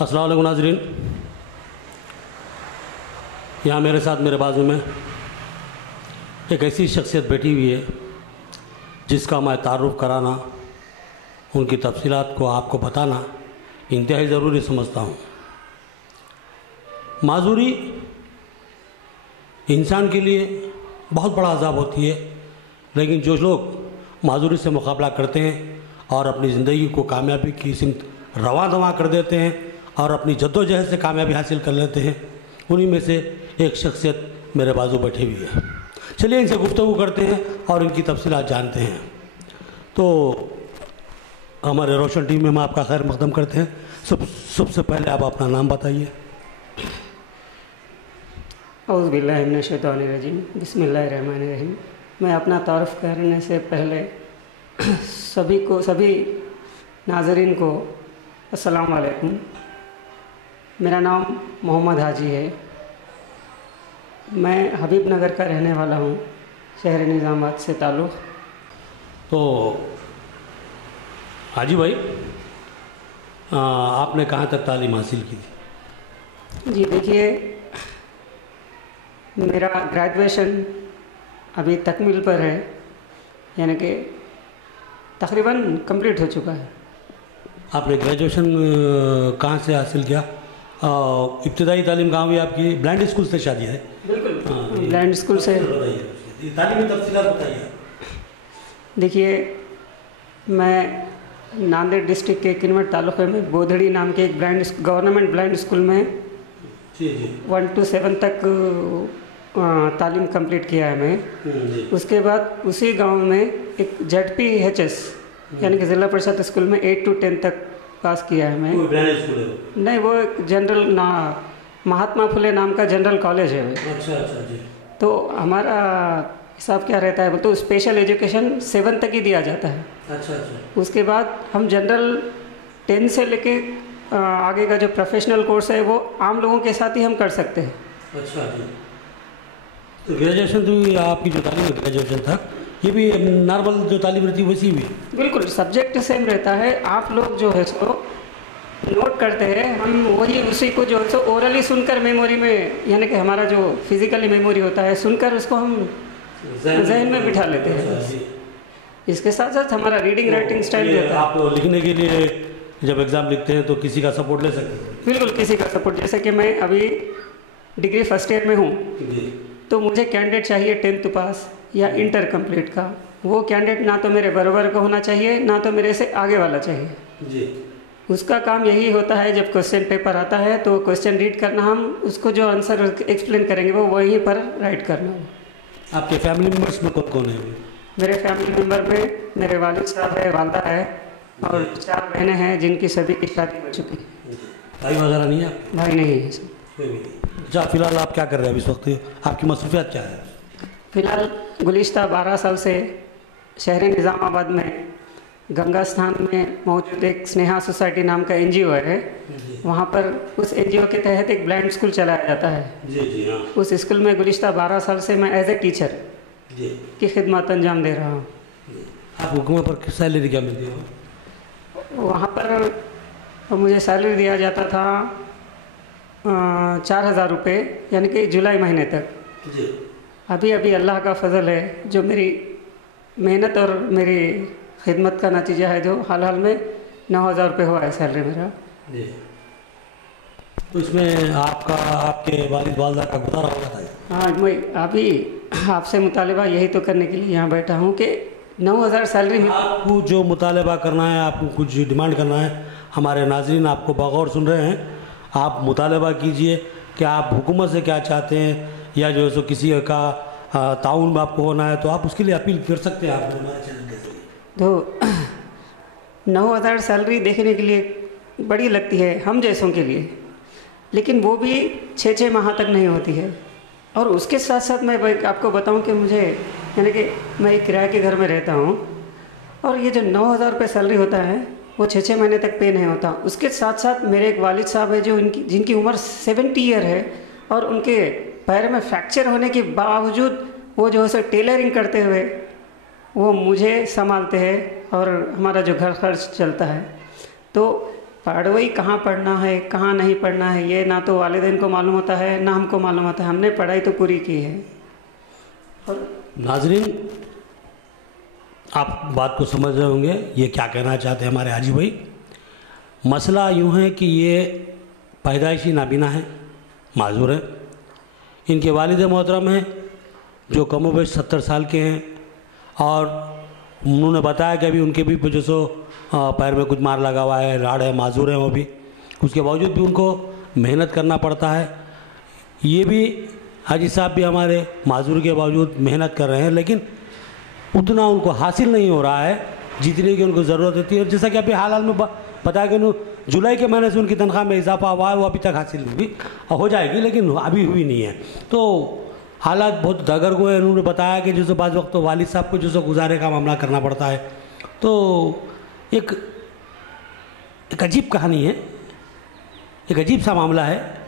अस्सलाम वालेकुम नाज़रीन। यहाँ मेरे साथ मेरे बाजू में एक ऐसी शख्सियत बैठी हुई है जिसका मैं तारुफ कराना, उनकी तफसीलात को आपको बताना इंतहाई ज़रूरी समझता हूँ। माजूरी इंसान के लिए बहुत बड़ा अज़ाब होती है, लेकिन जो लोग माजूरी से मुकाबला करते हैं और अपनी ज़िंदगी को कामयाबी की सिमत रवां दवा कर देते हैं और अपनी जद्दोजहद से कामयाबी हासिल कर लेते हैं, उन्हीं में से एक शख्सियत मेरे बाजू बैठी हुई है। चलिए इनसे गुफ्तगू करते हैं और इनकी तफसीलात जानते हैं। तो हमारे रोशन टीम में हम आपका खैर मकदम करते हैं। सबसे पहले आप अपना नाम बताइए। औज़ु बिल्लाहि मिनश शैतानिर रजीम, बिस्मिल्लाहिर रहमानिर रहीम। मैं अपना तारुफ करने से पहले सभी नाज़रीन को अस्सलाम वालेकुम। मेरा नाम मोहम्मद हाजी है। मैं हबीब नगर का रहने वाला हूँ, शहर निज़ामाबाद से ताल्लुक़। तो हाजी भाई, आपने कहाँ तक तालीम हासिल की थी? जी देखिए, मेरा ग्रेजुएशन अभी तकमील पर है, यानी कि तकरीबन कंप्लीट हो चुका है। आपने ग्रेजुएशन कहाँ से हासिल किया? इब्तिदाई तालीम कहाँ हुई आपकी? ब्लाइंड स्कूल से शादी है? बिल्कुल, ब्लाइंड स्कूल से। तालीमी तफसीलात बताइए। देखिए, मैं नांदेड़ डिस्ट्रिक्ट के किनवट तालुक़े में गोधड़ी नाम के एक गवर्नमेंट ब्लाइंड स्कूल में 1 to 7 तक तालीम कंप्लीट किया है मैं। उसके बाद उसी गांव में एक ZPHS यानी कि ज़िला परिषद स्कूल में 8 to 10 तक पास किया है मैं। नहीं, वो एक जनरल महात्मा फुले नाम का जनरल कॉलेज है। अच्छा जी। तो हमारा हिसाब क्या रहता है, तो स्पेशल एजुकेशन 7 तक ही दिया जाता है। अच्छा। उसके बाद हम जनरल 10 से लेके आगे का जो प्रोफेशनल कोर्स है वो आम लोगों के साथ ही हम कर सकते हैं। अच्छा जी। तो ग्रेजुएशन तो आपकी जो तालीम ग्रेजुएशन था, ये भी नॉर्मल जो तालीम रहती है वैसी भी? बिल्कुल, सब्जेक्ट सेम रहता है। आप लोग जो है सो नोट करते हैं, हम वही उसी को जो है सो ओरली सुनकर मेमोरी में, यानी कि हमारा जो फिजिकली मेमोरी होता है, सुनकर उसको हम जहन में बिठा लेते हैं। इसके साथ साथ हमारा रीडिंग राइटिंग स्टाइल रहता है। आप लिखने के लिए जब एग्ज़ाम लिखते हैं तो किसी का सपोर्ट ले सकते हैं? बिल्कुल, किसी का सपोर्ट। जैसे कि मैं अभी डिग्री फर्स्ट ईयर में हूँ, तो मुझे कैंडिडेट चाहिए 10th पास या इंटर कंप्लीट का। वो कैंडिडेट ना तो मेरे बराबर का होना चाहिए, ना तो मेरे से आगे वाला चाहिए जी। उसका काम यही होता है, जब क्वेश्चन पेपर आता है तो क्वेश्चन रीड करना, हम उसको जो आंसर एक्सप्लेन करेंगे वो वहीं पर राइट करना है। आपके फैमिली मेम्बर्स में कौन है? मेरे फैमिली मेम्बर में मेरे वालिद साहब है, वालदा है और 4 बहनें हैं जिनकी सभी की शादी हो चुकी है। भाई वगैरह नहीं है? भाई नहीं है। अच्छा, फिलहाल आप क्या कर रहे हैं इस वक्त? आपकी मसरूफियत क्या है? फ़िलहाल गुज़िश्ता 12 साल से शहर निज़ामाबाद में गंगा स्थान में मौजूद एक स्नेहा सोसाइटी नाम का NGO है, वहाँ पर उस NGO के तहत एक ब्लाइंड स्कूल चलाया जाता है। जी हाँ। उस स्कूल में गुज़िश्ता 12 साल से मैं एज ए टीचर की खिदमत अंजाम दे रहा हूँ। आप हुकूमत पर सैलरी क्या मिलती है? वहाँ पर मुझे सैलरी दिया जाता था 4000 रुपये, यानी कि जुलाई महीने तक जी। अभी अल्लाह का फजल है, जो मेरी मेहनत और मेरी खिदमत का नतीजा है, जो हाल में 9000 रुपये हुआ है सैलरी मेरा जी। तो इसमें आपके वालिद वालदा का गुजारा हो जाता है? हाँ, मैं अभी आपसे मुतालिबा यही तो करने के लिए यहाँ बैठा हूँ कि 9000 सैलरी में आपको जो मुतालिबा करना है, आपको कुछ डिमांड करना है, हमारे नाज़रीन आपको बगौर सुन रहे हैं। आप मुतालिबा कीजिए कि आप हुकूमत से क्या चाहते हैं, या जो है सो किसी का ताउन में आपको होना है तो आप उसके लिए अपील कर सकते हैं। आप हमारे चैनल के जरिए तो 9000 सैलरी देखने के लिए बड़ी लगती है हम जैसों के लिए, लेकिन वो भी 6 माह तक नहीं होती है। और उसके साथ साथ मैं आपको बताऊं कि मुझे, यानी कि मैं एक किराए के घर में रहता हूं, और ये जो 9000 रुपये सैलरी होता है वो 6 महीने तक पे नहीं होता। उसके साथ साथ मेरे एक वालिद साहब है जो जिनकी उम्र 70 ईयर है, और उनके पैर में फ्रैक्चर होने के बावजूद वो जो है सो टेलरिंग करते हुए वो मुझे संभालते हैं और हमारा जो घर खर्च चलता है। तो पढ़वई कहाँ पढ़ना है कहाँ नहीं पढ़ना है ये ना तो वालिदैन को मालूम होता है ना हमको मालूम होता है। हमने पढ़ाई तो पूरी की है। नाजरीन, आप बात को समझ रहे होंगे ये क्या कहना चाहते हैं हमारे हाजी भाई। मसला यूँ है कि ये पैदाइशी नाबीना है, माजूर है। इनके वालिद मोहतरम हैं जो कमोबेश 70 साल के हैं और उन्होंने बताया कि अभी उनके भी जो सो पैर में कुछ मार लगा हुआ है, राड़ है, माजूर है वो भी। उसके बावजूद भी उनको मेहनत करना पड़ता है। ये भी हाजी साहब भी हमारे माजूर के बावजूद मेहनत कर रहे हैं, लेकिन उतना उनको हासिल नहीं हो रहा है जितनी की उनको ज़रूरत होती है। और जैसा कि अभी हाल में पता है कि जुलाई के महीने से उनकी तनख्वाह में इजाफा हुआ है, वो अभी तक हासिल नहीं हुई, हो जाएगी लेकिन अभी हुई नहीं है। तो हालात बहुत दगरगो है। उन्होंने बताया कि जैसे बाज़ वक्त तो वालिद साहब को जैसे गुजारे का मामला करना पड़ता है। तो एक अजीब कहानी है, एक अजीब सा मामला है।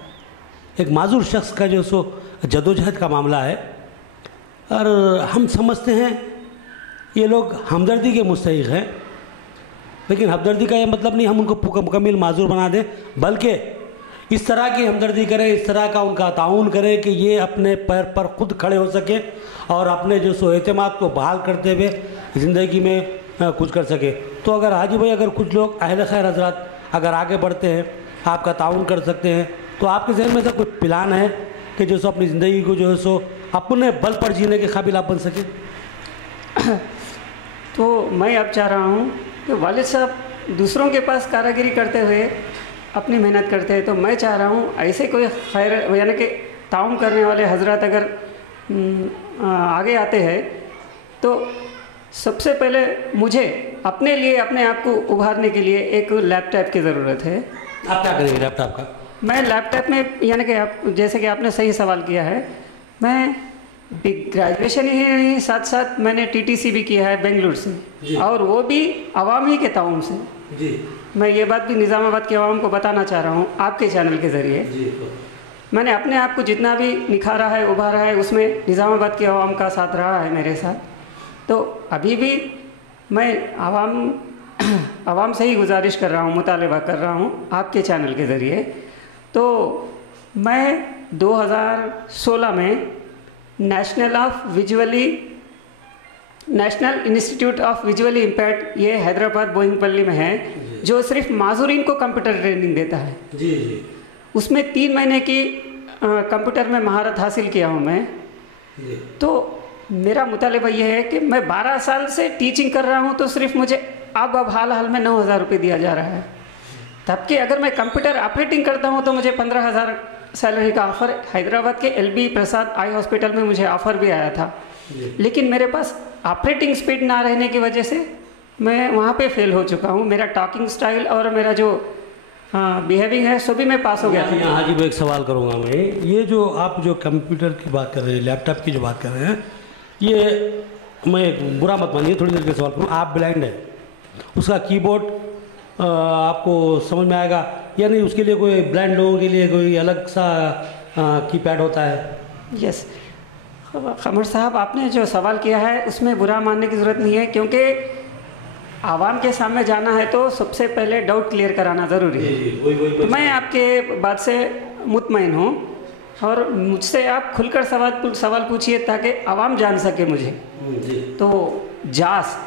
एक माजूर शख्स का जो सो जदोजहद का मामला है। और हम समझते हैं ये लोग हमदर्दी के मुस्तहिक़ हैं, लेकिन हमदर्दी का ये मतलब नहीं हम उनको मुकम्मल माजूर बना दें, बल्कि इस तरह की हमदर्दी करें, इस तरह का उनका ताउन करें कि ये अपने पैर पर खुद खड़े हो सके और अपने जो सो एतमाद को बहाल करते हुए ज़िंदगी में कुछ कर सके। तो अगर हाजी भाई, अगर कुछ लोग अहले खैर हजरात अगर आगे बढ़ते हैं, आपका ताउन कर सकते हैं, तो आपके जहन में से कुछ प्लान है कि जो सो अपनी ज़िंदगी को जो है सो अपने बल पर जीने के काबिल आप बन सकें? तो मैं अब चाह रहा हूँ कि वालिद साहब दूसरों के पास कारागिरी करते हुए अपनी मेहनत करते हैं, तो मैं चाह रहा हूँ ऐसे कोई खैर यानी कि ताउन करने वाले हजरत अगर आगे आते हैं तो सबसे पहले मुझे अपने लिए अपने आप को उभारने के लिए एक लैपटॉप की ज़रूरत है। आप क्या करेंगे लैपटॉप का? मैं लैपटॉप में यानी कि आप जैसे कि आपने सही सवाल किया है, मैं ग्रेजुएशन ही नहीं साथ साथ मैंने टीटीसी भी किया है बेंगलुरु से, और वो भी आवाम ही के ताउन से जी। मैं ये बात भी निज़ामाबाद के आवाम को बताना चाह रहा हूँ आपके चैनल के ज़रिए जी। मैंने अपने आप को जितना भी निखारा है, उभारा है, उसमें निज़ामाबाद के आवाम का साथ रहा है मेरे साथ। तो अभी भी मैं आवाम से ही गुजारिश कर रहा हूँ, मुतालबा कर रहा हूँ आपके चैनल के ज़रिए। तो मैं 2016 में national institute of visually impaired, ये हैदराबाद बोइंगपल्ली में है, जो सिर्फ माजूरीन को कंप्यूटर ट्रेनिंग देता है जी जी। उसमें 3 महीने की कंप्यूटर में महारत हासिल किया हूँ मैं जी। तो मेरा मुतालिबा ये है कि मैं 12 साल से टीचिंग कर रहा हूँ, तो सिर्फ मुझे अब हाल में 9,000 रुपये दिया जा रहा है। तब कि अगर मैं कंप्यूटर ऑपरेटिंग करता हूँ तो मुझे 15,000 सैलरी का ऑफ़र हैदराबाद के LB प्रसाद आई हॉस्पिटल में मुझे ऑफ़र भी आया था, लेकिन मेरे पास ऑपरेटिंग स्पीड ना रहने की वजह से मैं वहाँ पे फेल हो चुका हूँ। मेरा टॉकिंग स्टाइल और मेरा जो बिहेविंग है सभी में पास हो गया था। हाँ जी, मैं एक सवाल करूँगा मैं, ये जो आप जो कंप्यूटर की बात कर रहे हैं, लैपटॉप की जो बात कर रहे हैं, ये मैं बुरा मत मानिए, थोड़ी देर के सवाल करूँ। आप ब्लाइंड है, उसका कीबोर्ड आपको समझ में आएगा या नहीं? उसके लिए कोई ब्लाइंड लोगों के लिए कोई अलग सा कीपैड होता है? यस खमर साहब, आपने जो सवाल किया है उसमें बुरा मानने की ज़रूरत नहीं है, क्योंकि आवाम के सामने जाना है तो सबसे पहले डाउट क्लियर कराना ज़रूरी है। तो मैं आपके बात से मुतमईन हूँ और मुझसे आप खुलकर सवाल पूछिए ताकि आवाम जान सके मुझे। तो जास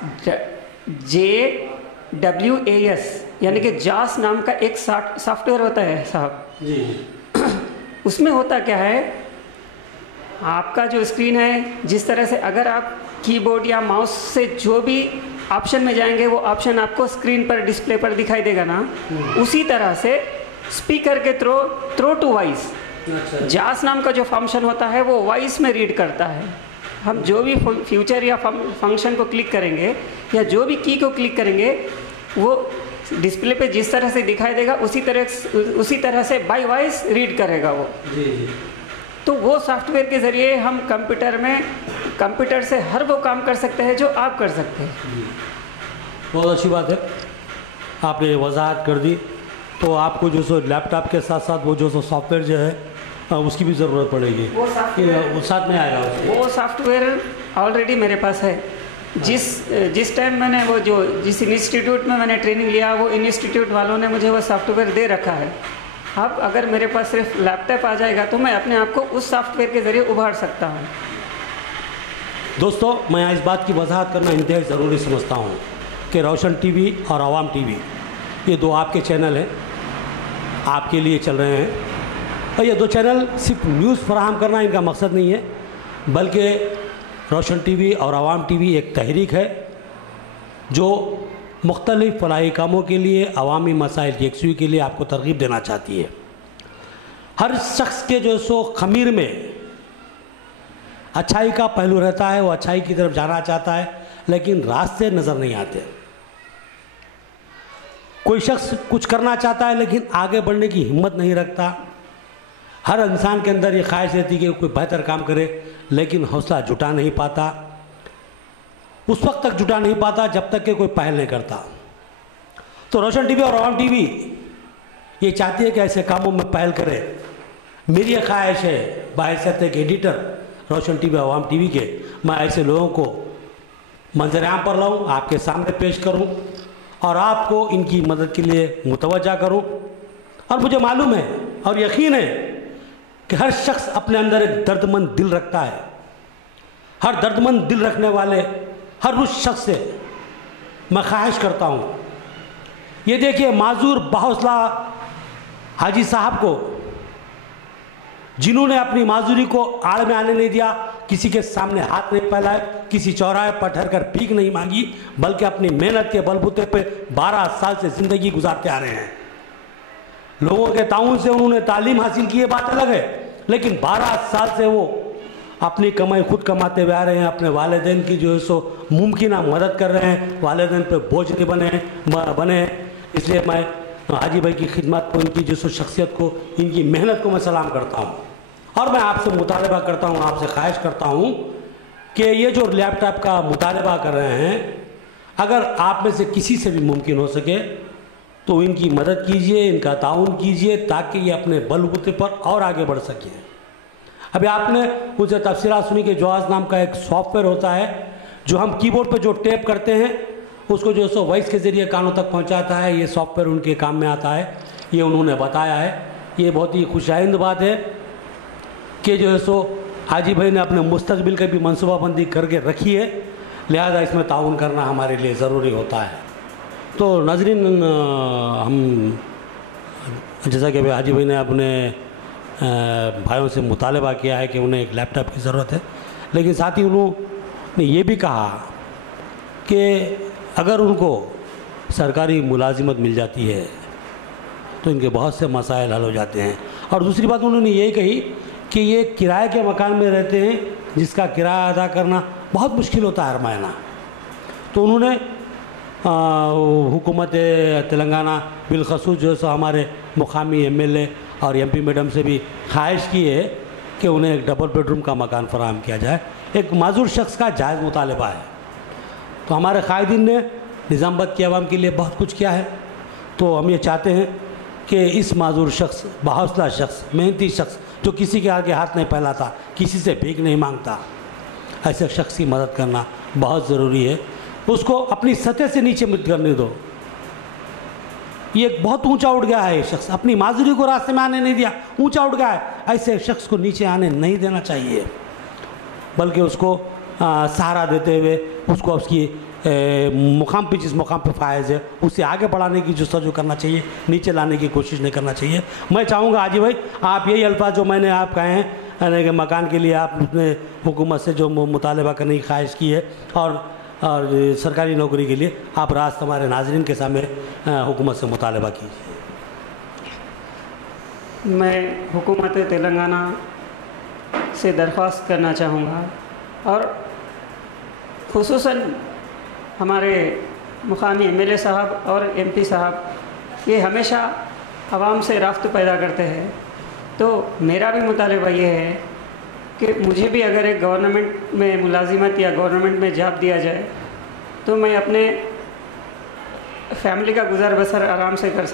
JWAS यानी कि जास नाम का एक सॉफ्टवेयर होता है साहब। उसमें होता क्या है, आपका जो स्क्रीन है, जिस तरह से अगर आप कीबोर्ड या माउस से जो भी ऑप्शन में जाएंगे वो ऑप्शन आपको स्क्रीन पर डिस्प्ले पर दिखाई देगा ना, उसी तरह से स्पीकर के थ्रो टू वॉइस जास नाम का जो फंक्शन होता है वो वॉइस में रीड करता है। हम जो भी फ्यूचर या फंक्शन को क्लिक करेंगे या जो भी की को क्लिक करेंगे वो डिस्प्ले पे जिस तरह से दिखाई देगा उसी तरह से बाय वॉइस रीड करेगा वो जी। तो वो सॉफ्टवेयर के ज़रिए हम कंप्यूटर से हर वो काम कर सकते हैं जो आप कर सकते हैं। बहुत अच्छी बात है, आपने वजाहत कर दी। तो आपको जो सो लैपटॉप के साथ साथ वो जो सो सॉफ्टवेयर जो है उसकी भी ज़रूरत पड़ेगी, वो साथ में आएगा। वो सॉफ्टवेयर ऑलरेडी मेरे पास है जिस टाइम मैंने वो जिस इंस्टीट्यूट में मैंने ट्रेनिंग लिया, वो इंस्टीट्यूट वालों ने मुझे वो सॉफ्टवेयर दे रखा है। अब अगर मेरे पास सिर्फ लैपटॉप आ जाएगा तो मैं अपने आप को उस सॉफ्टवेयर के ज़रिए उभार सकता हूँ। दोस्तों, मैं इस बात की वजाहत करना इंतहाई ज़रूरी समझता हूँ कि रोशन टीवी और आवाम टीवी, ये दो आपके चैनल हैं, आपके लिए चल रहे हैं। और ये दो चैनल सिर्फ न्यूज़ फराहम करना इनका मकसद नहीं है, बल्कि रोशन टीवी और आवाम टीवी एक तहरीक है जो मुख्तलिफ़ फलाही कामों के लिए, अवामी मसाइल की यकसुई के लिए आपको तरगीब देना चाहती है। हर शख्स के जो सो खमीर में अच्छाई का पहलू रहता है, वो अच्छाई की तरफ जाना चाहता है, लेकिन रास्ते नज़र नहीं आते। कोई शख्स कुछ करना चाहता है लेकिन आगे बढ़ने की हिम्मत नहीं रखता। हर इंसान के अंदर ये ख्वाहिश रहती है कि कोई बेहतर काम करे, लेकिन हौसला जुटा नहीं पाता। उस वक्त तक जुटा नहीं पाता जब तक कि कोई पहल नहीं करता। तो रोशन टीवी और आवाम टीवी ये चाहती है कि ऐसे कामों में पहल करे। मेरी ये ख्वाहिश है बाहैसियत एक एडिटर रोशन टीवी आवाम टीवी के, मैं ऐसे लोगों को मंजर-ए-आम पर लाऊं, आपके सामने पेश करूं और आपको इनकी मदद के लिए मुतवज्जा करूं। और मुझे मालूम है और यकीन है कि हर शख्स अपने अंदर एक दर्दमंद दिल रखता है। हर दर्दमंद दिल रखने वाले हर उस शख्स से मैं ख्वाहिश करता हूँ, ये देखिए माजूर बाहौसला हाजी साहब को, जिन्होंने अपनी माजूरी को आड़ में आने नहीं दिया, किसी के सामने हाथ नहीं फैलाए, किसी चौराहे पर ठहर कर भीख नहीं मांगी, बल्कि अपनी मेहनत के बलबूते पे 12 साल से ज़िंदगी गुजारते आ रहे हैं। लोगों के ताउन से उन्होंने तालीम हासिल की है, बात अलग है, लेकिन 12 साल से वो अपनी कमाई खुद कमाते हुए आ रहे हैं। अपने वालिदैन की जो है सो मुमकिन मदद कर रहे हैं, वालिदैन पे बोझ नहीं बने हैं। इसलिए मैं हाजी भाई की खिदमत को, इनकी जो सो शख्सियत को, इनकी मेहनत को मैं सलाम करता हूँ। और मैं आपसे मुतालबा करता हूँ, आपसे ख्वाहिश करता हूँ कि ये जो लैपटॉप का मुतालबा कर रहे हैं, अगर आप में से किसी से भी मुमकिन हो सके तो इनकी मदद कीजिए, इनका ताउन कीजिए, ताकि ये अपने बलबूते पर और आगे बढ़ सके। अभी आपने मुझसे तफसीलात सुनी कि जवाज़ नाम का एक सॉफ्टवेयर होता है जो हम कीबोर्ड पर जो टेप करते हैं उसको जो सो वॉइस के ज़रिए कानों तक पहुंचाता है। ये सॉफ्टवेयर उनके काम में आता है, ये उन्होंने बताया है। ये बहुत ही खुशाइंद बात है कि जो है सो हाजी भाई ने अपने मुस्तकबिल की भी मनसूबाबंदी करके रखी है, लिहाजा इसमें ताउन करना हमारे लिए ज़रूरी होता है। तो नाज़रीन, हम जैसा कि हाजी भाई ने अपने भाइयों से मुतालबा किया है कि उन्हें एक लैपटॉप की ज़रूरत है, लेकिन साथ ही उन्होंने ये भी कहा कि अगर उनको सरकारी मुलाजिमत मिल जाती है तो इनके बहुत से मसाइल हल हो जाते हैं। और दूसरी बात उन्होंने ये कही कि ये किराए के मकान में रहते हैं, जिसका किराया अदा करना बहुत मुश्किल होता है हर महीना। तो उन्होंने हुकूमत तेलंगाना बिलखसूस जो है हमारे मुकामी MLA और MP मैडम से भी ख्वाहिश की है कि उन्हें एक डबल बेडरूम का मकान फराहम किया जाए। एक माजूर शख्स का जायज़ मुतालबा है। तो हमारे कायदीन ने निज़ामबद की आवाम के लिए बहुत कुछ किया है। तो हम ये चाहते हैं कि इस माजूर शख्स, बाहौसला शख्स, मेहनती शख्स जो किसी के आगे हाथ नहीं फैलाता, किसी से भीख नहीं मांगता, ऐसे शख्स की मदद करना बहुत ज़रूरी है। उसको अपनी सतह से नीचे मत करने दो। ये बहुत ऊंचा उठ गया है, ये शख्स अपनी माजूरी को रास्ते में आने नहीं दिया, ऊंचा उठ गया है। ऐसे शख्स को नीचे आने नहीं देना चाहिए, बल्कि उसको सहारा देते हुए उसको उसकी मुकाम पे, जिस मुकाम पे फायज़ है, उससे आगे बढ़ाने की जस्तजू करना चाहिए, नीचे लाने की कोशिश नहीं करना चाहिए। मैं चाहूँगा हाजी भाई, आप यही अल्फाज जो मैंने आप कहे हैं कि मकान के लिए आपने हुकूमत से जो मुतालबा करने की ख्वाहिश की है और सरकारी नौकरी के लिए आप रास्त हमारे नाज़रीन के सामने हुकूमत से मुतालबा कीजिए। मैं हुकूमत तेलंगाना से दरख्वास्त करना चाहूँगा और खुसूसन हमारे मुकामी MLA साहब और MP साहब, ये हमेशा आवाम से राब्ता पैदा करते हैं। तो मेरा भी मुतालबा ये है कि मुझे भी अगर एक गवर्नमेंट में मुलाजिमत या गवर्नमेंट में जॉब दिया जाए तो मैं अपने फैमिली का गुज़र बसर आराम से कर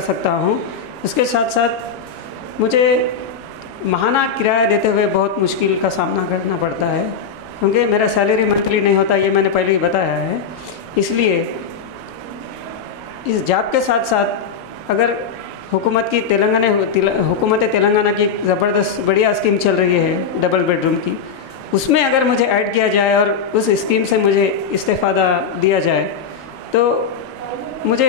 सकता हूँ। इसके साथ साथ मुझे माहाना किराया देते हुए बहुत मुश्किल का सामना करना पड़ता है। क्योंकि मेरा सैलरी मंथली नहीं होता, ये मैंने पहले ही बताया है। इसलिए इस जॉब के साथ साथ अगर हुकूमत तेलंगाना की ज़बरदस्त बढ़िया स्कीम चल रही है डबल बेडरूम की, उसमें अगर मुझे ऐड किया जाए और उस स्कीम से मुझे इस्तेफ़ादा दिया जाए तो मुझे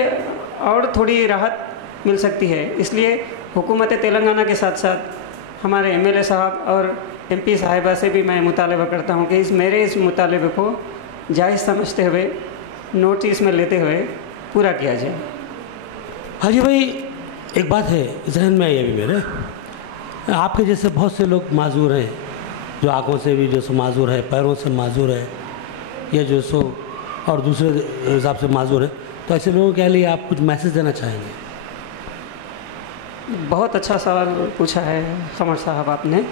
और थोड़ी राहत मिल सकती है। इसलिए हुकूमत तेलंगाना के साथ साथ हमारे एमएलए साहब और एमपी साहिबा से भी मैं मुतालबा करता हूँ कि मेरे इस मुतालबे को जायज़ समझते हुए नोटिस में लेते हुए पूरा किया जाए। हाजी भाई, एक बात है जहन में आई अभी मेरे, आपके जैसे बहुत से लोग माजूर हैं, जो आँखों से भी जो सो माजूर है, पैरों से माजूर है, या जो सो और दूसरे हिसाब से माजूर है, तो ऐसे लोगों के लिए आप कुछ मैसेज देना चाहेंगे? बहुत अच्छा सवाल पूछा है कमर साहब आपने।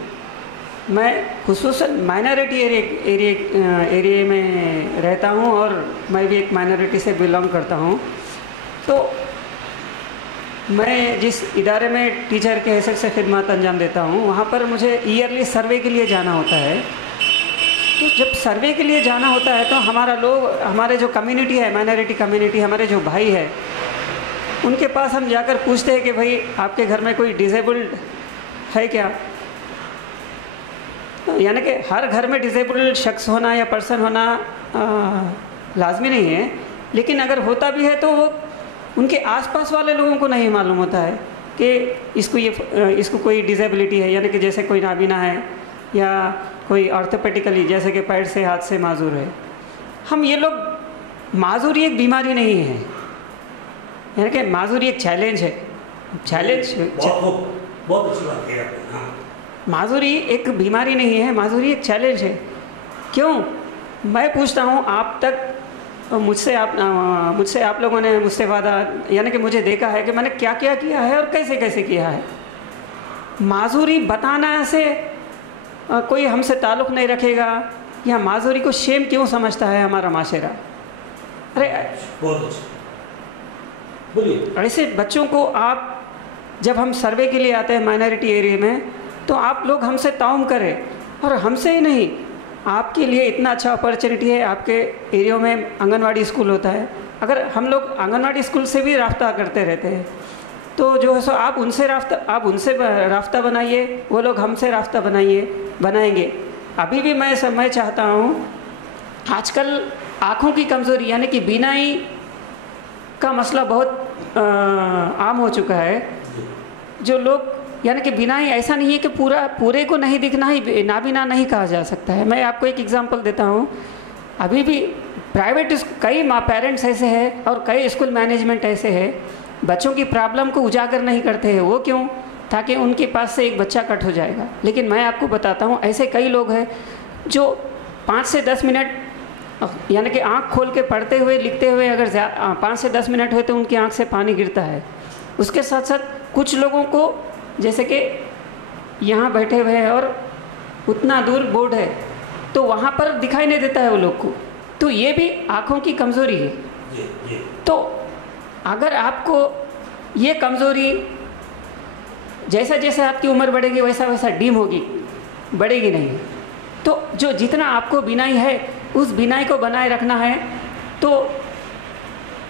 मैं खुसूसन माइनॉरिटी एरिया में रहता हूँ और मैं भी एक माइनॉरिटी से बिलोंग करता हूँ। तो मैं जिस इदारे में टीचर के हैसियत से खिदमत अंजाम देता हूँ, वहाँ पर मुझे ईयरली सर्वे के लिए जाना होता है। तो जब सर्वे के लिए जाना होता है तो हमारे जो कम्युनिटी है, माइनॉरिटी कम्युनिटी, हमारे जो भाई है, उनके पास हम जाकर पूछते हैं कि भाई आपके घर में कोई डिसेबल्ड है क्या? यानी कि हर घर में डिसेबल्ड शख्स होना या पर्सन होना लाजमी नहीं है, लेकिन अगर होता भी है तो वो उनके आसपास वाले लोगों को नहीं मालूम होता है कि इसको कोई डिसेबिलिटी है, यानी कि जैसे कोई नाबीना है या कोई ऑर्थोपेडिकली जैसे कि पैर से हाथ से माजूर है। हम ये लोग, माजूरी एक बीमारी नहीं है, यानी कि माजूरी एक चैलेंज है। बहुत अच्छी बात है आपने। हाँ, माजूरी एक बीमारी नहीं है, माजूरी एक चैलेंज है। क्यों? मैं पूछता हूँ आप तक, मुझसे आप लोगों ने मुझसे वादा, यानी कि मुझे देखा है कि मैंने क्या क्या किया है और कैसे कैसे किया है। माजूरी बताना से कोई हमसे ताल्लुक़ नहीं रखेगा, या माजूरी को शेम क्यों समझता है हमारा माशरा? अरे बहुत अच्छा, बोलिए। ऐसे बच्चों को आप, जब हम सर्वे के लिए आते हैं माइनॉरिटी एरिया में, तो आप लोग हमसे ताउम करें, और हमसे ही नहीं, आपके लिए इतना अच्छा अपॉर्चुनिटी है। आपके एरिया में आंगनवाड़ी स्कूल होता है, अगर हम लोग आंगनवाड़ी स्कूल से भी राब्ता करते रहते हैं तो जो है सो आप उनसे राब्ता बनाइए, वो लोग हमसे राब्ता बनाएंगे। अभी भी मैं चाहता हूँ, आजकल आँखों की कमज़ोरी यानी कि बीनाई का मसला बहुत आम हो चुका है। जो लोग, यानी कि बीनाई ऐसा नहीं है कि पूरे को नहीं दिखना ही नाबीना नहीं कहा जा सकता है। मैं आपको एक एग्जांपल देता हूँ। अभी भी प्राइवेट कई पेरेंट्स ऐसे हैं और कई स्कूल मैनेजमेंट ऐसे हैं, बच्चों की प्रॉब्लम को उजागर नहीं करते हैं। वो क्यों? ताकि उनके पास से एक बच्चा कट हो जाएगा। लेकिन मैं आपको बताता हूँ, ऐसे कई लोग हैं जो 5 से 10 मिनट, यानी कि आँख खोल के पढ़ते हुए लिखते हुए अगर 5 से 10 मिनट हुए तो उनकी आँख से पानी गिरता है। उसके साथ साथ कुछ लोगों को, जैसे कि यहाँ बैठे हुए हैं और उतना दूर बोर्ड है तो वहाँ पर दिखाई नहीं देता है वो लोग को, तो ये भी आँखों की कमज़ोरी है। तो अगर आपको ये कमज़ोरी, जैसा जैसा आपकी उम्र बढ़ेगी वैसा वैसा डीम होगी, बढ़ेगी नहीं। तो जो जितना आपको बीनाई है उस बीनाई को बनाए रखना है। तो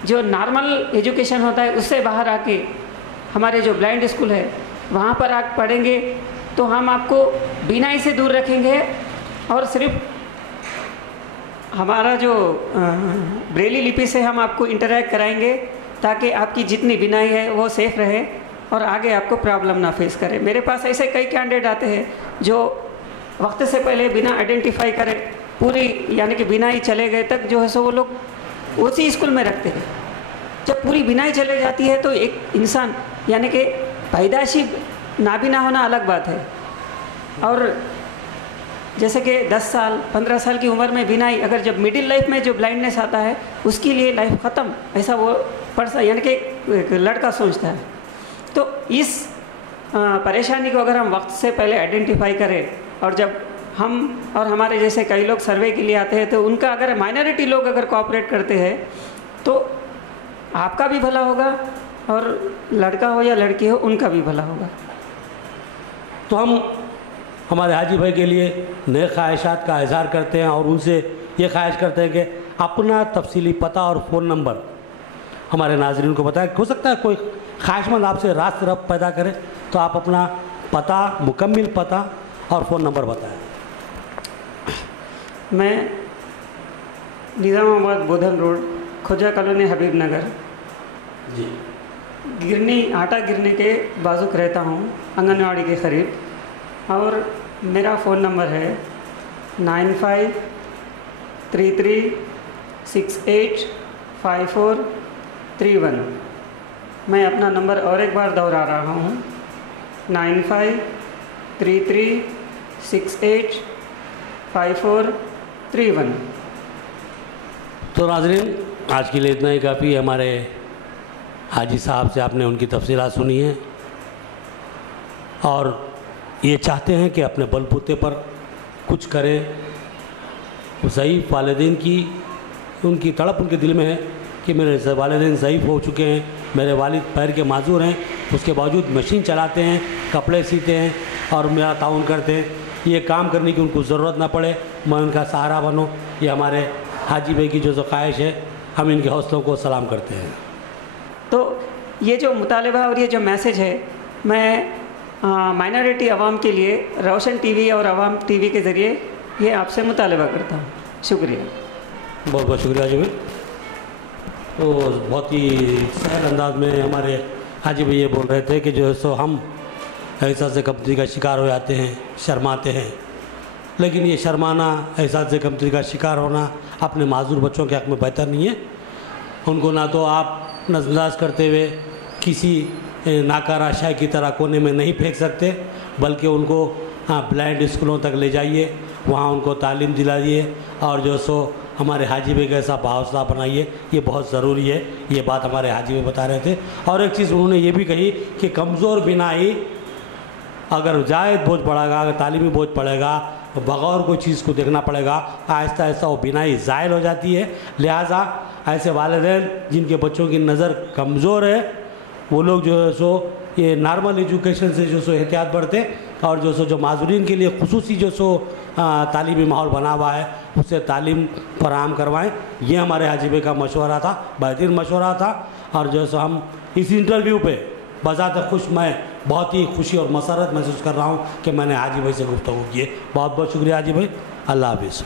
जो नॉर्मल एजुकेशन होता है उससे बाहर आके हमारे जो ब्लाइंड स्कूल है वहाँ पर आप पढ़ेंगे तो हम आपको बीनाई से दूर रखेंगे, और सिर्फ हमारा जो ब्रेली लिपि से हम आपको इंटरैक्ट कराएंगे ताकि आपकी जितनी बीनाई है वो सेफ़ रहे और आगे आपको प्रॉब्लम ना फेस करे। मेरे पास ऐसे कई कैंडिडेट आते हैं जो वक्त से पहले बिना आइडेंटिफाई करे पूरी, यानी कि बीनाई चले गए तक जो है सो वो लोग उसी स्कूल में रखते हैं। जब पूरी बीनाई चले जाती है तो एक इंसान, यानी कि पैदाइशी नाबीना होना अलग बात है, और जैसे कि 10 साल 15 साल की उम्र में बीनाई, अगर जब मिडिल लाइफ में जो ब्लाइंडनेस आता है उसके लिए लाइफ ख़त्म, ऐसा वो यानी कि लड़का सोचता है। तो इस परेशानी को अगर हम वक्त से पहले आइडेंटिफाई करें, और जब हम और हमारे जैसे कई लोग सर्वे के लिए आते हैं तो उनका, अगर माइनॉरिटी लोग अगर कोऑपरेट करते हैं तो आपका भी भला होगा और लड़का हो या लड़की हो उनका भी भला होगा। तो हम हमारे हाजी भाई के लिए नए ख्वाहिशात का इजहार करते हैं और उनसे ये ख्वाहिश करते हैं कि अपना तफसीली पता और फ़ोन नंबर हमारे नाज़रीन को बताएं। हो सकता है कोई ख्वाहिशमंद आपसे रास्त रब्त पैदा करे, तो आप अपना पता, मुकम्मल पता और फ़ोन नंबर बताएं। मैं निज़ामाबाद बोधन रोड, खोजा कॉलोनी, हबीब नगर जी, गिरनी, आटा गिरने के बाजुक रहता हूँ, आंगनवाड़ी के करीब। और मेरा फ़ोन नंबर है 9533685431। मैं अपना नंबर और एक बार दोहरा रहा हूँ, 9533685431। तो नाज़रीन, आज के लिए इतना ही काफ़ी है। हमारे हाजी साहब से आपने उनकी तफसीलात सुनी हैं और ये चाहते हैं कि अपने बलबूते पर कुछ करें। ज़ईफ़ वालिदैन की उनकी तड़प उनके दिल में है कि मेरे वालिदैन ज़ईफ़ हो चुके हैं, मेरे वालिद पैर के माजूर हैं, उसके बावजूद मशीन चलाते हैं, कपड़े सीते हैं और मेरा ताउन करते हैं। ये काम करने की उनको ज़रूरत ना पड़े, मैं उनका सहारा बनूँ। ये हमारे हाजी भाई की जो ख्वाहिश है, हम इनके हौसलों को सलाम करते हैं। तो ये जो मुतालबा और ये जो मैसेज है, मैं माइनॉरिटी आवाम के लिए रोशन टीवी और आवाम टीवी के ज़रिए ये आपसे मुतालबा करता हूँ। शुक्रिया, बहुत बहुत शुक्रिया जी भाई। तो बहुत ही सहल अंदाज में हमारे हाजी भाई ये बोल रहे थे कि जो है सो हम एहसास कमतरी का शिकार हो जाते हैं, शर्माते हैं, लेकिन ये शर्माना, एहसास कमतरी का शिकार होना अपने माजूर बच्चों के हक़ में बेहतर नहीं है। उनको ना तो आप नज़रअंदाज करते हुए किसी नाकारा शाय की तरह कोने में नहीं फेंक सकते, बल्कि उनको ब्लाइंड स्कूलों तक ले जाइए, वहाँ उनको तालीम दिलाइए और जो सो हमारे हाजी भाई का ऐसा हौसला बनाइए। ये बहुत ज़रूरी है, ये बात हमारे हाजी भाई बता रहे थे। और एक चीज़ उन्होंने ये भी कही कि कमज़ोर बिनाई अगर जायद बोझ पड़ेगा, अगर तालीमी बोझ पड़ेगा, बग़ौर कोई चीज़ को देखना पड़ेगा, आहिस्ता आहिस्ता वो बिनाई ज़ायल हो जाती है। लिहाजा ऐसे वालिदैन जिनके बच्चों की नज़र कमज़ोर है, वो लोग जो है सो ये नॉर्मल एजुकेशन से जो सो एहतियात बरतें और जो सो जो माजूरीन के लिए खुसूसी जो सो तालीमी माहौल बना हुआ है, उससे तालीम फराहम करवाएँ। ये हमारे हाजी भाई का मशवरा था, बेहतरीन मशवरा था। और जो सो हम इस इंटरव्यू पे बज़ात खुश, मैं बहुत ही खुशी और मसरत महसूस कर रहा हूँ कि मैंने हाजी भाई से गुफ्तगू की है। बहुत बहुत शुक्रिया हाजी भाई, अल्लाह हाफ़िज़।